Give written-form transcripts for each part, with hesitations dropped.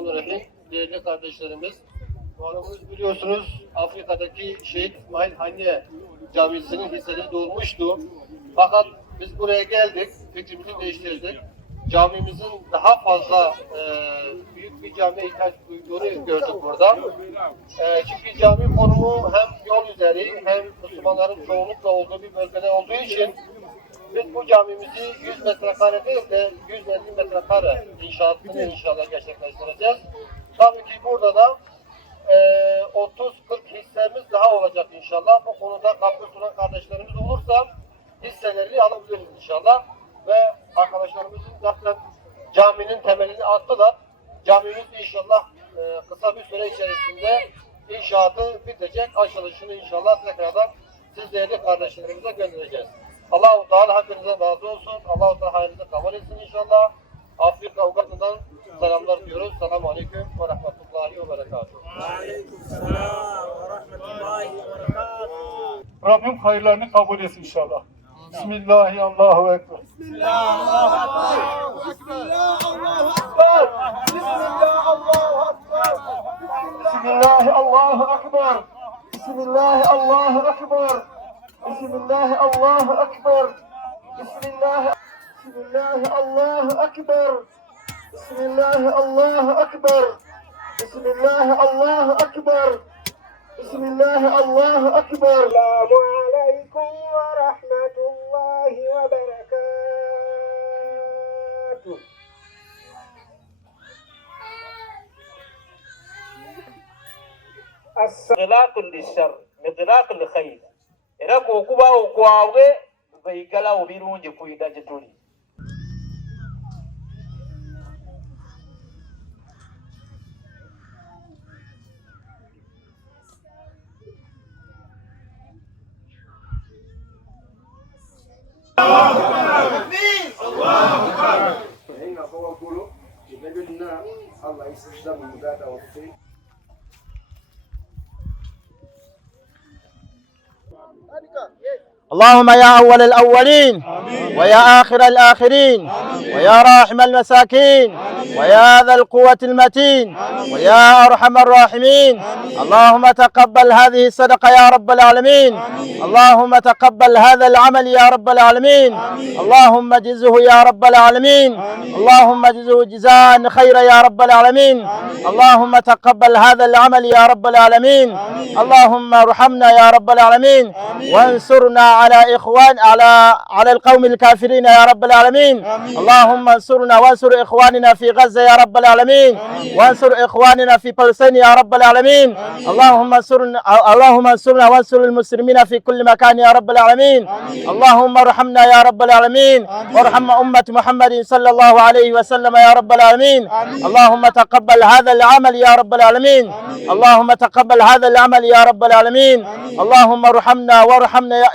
Bismillahirrahmanirrahim. Değerli kardeşlerimiz, malumunuz biliyorsunuz Afrika'daki Şehit İsmail Haniye Camisi'nin hisseleri dolmuştu. Fakat biz buraya geldik, fikrimizi değiştirdik. Camimizin daha fazla büyük bir camiye ihtiyaç duyduğunu gördük burada. Çünkü cami konumu hem yol üzeri hem Müslümanların çoğunlukla olduğu bir bölgede olduğu için biz bu camimizi 100 metrekare değil de 150 metrekare inşaatını inşallah gerçekleştireceğiz. Tabii ki burada da 30-40 hissemiz daha olacak inşallah. Bu konuda katkı sunan kardeşlerimiz olursa hisselerini alabiliriz inşallah. Ve arkadaşlarımızın zaten caminin temelini attılar. Camimiz inşallah kısa bir süre içerisinde inşaatı bitecek. Açılışını inşallah tekrardan siz değerli kardeşlerimize göndereceğiz. Allah-u Teala hepinize razı olsun. Allah-u Teala hayrınızı kabul etsin inşallah. Afrika Uganda'dan selamlar diyoruz. Selamun Aleyküm ve Rahmetullahi ve Berekatuhu. Aleykümselam ve Rahmetullahi ve Berekatuhu. Rabbim hayırlarını kabul etsin inşallah. Bismillahirrahmanirrahim. Allahu Ekber. Bismillahirrahmanirrahim. Bismillahirrahmanirrahim. Allahu Ekber. Bismillahirrahmanirrahim. Allahu Ekber. Bismillahirrahmanirrahim. Allahu Ekber. Bismillahirrahmanirrahim. Allahu Ekber. Bismillahirrahmanirrahim. Allahu Ekber. Bismillahirrahmanirrahim. Ekber. Bismillahirrahmanirrahim. Ekber. Selamu aleyküm ve rahmetullahi ve berekatuhu. As-salatu lishar, midlaqu lkhayr. Era okubawo kwabwe baigalawo birungi kuyita gye tuli. اللهم يا أول الأولين ويا آخر الآخرين ويا راحم المساكين ويا ذا القوة المتين ويا أرحم الراحمين اللهم تقبل هذه الصدقة يا رب العالمين اللهم تقبل هذا العمل يا رب العالمين اللهم اجزه يا رب العالمين اللهم اجزه جزاء خيرا يا رب العالمين اللهم تقبل هذا العمل يا رب العالمين اللهم ارحمنا يا رب العالمين وانصرنا على على القوم الكافرين يا رب العالمين اللهم انصرنا وانصر إخواننا في غزة يا رب العالمين وانصر إخواننا في فلسطين يا رب العالمين اللهم انصرنا وانصر المسلمين في كل مكان يا رب العالمين اللهم ارحمنا يا رب العالمين وارحم أمة محمد صلى الله عليه وسلم يا رب العالمين اللهم تقبل هذا العمل يا رب العالمين اللهم تقبل هذا العمل يا رب العالمين اللهم ارحمنا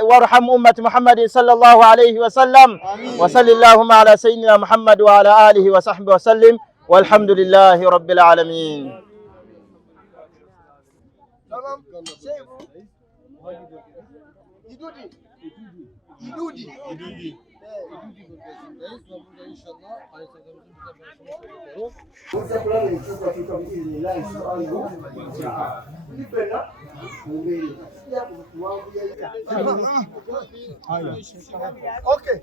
وارحم أمة محمد صلى الله عليه وسلم وصل اللهم على سيدنا محمد وعلى آله وصحبه وسلم والحمد لله رب العالمين. Okay.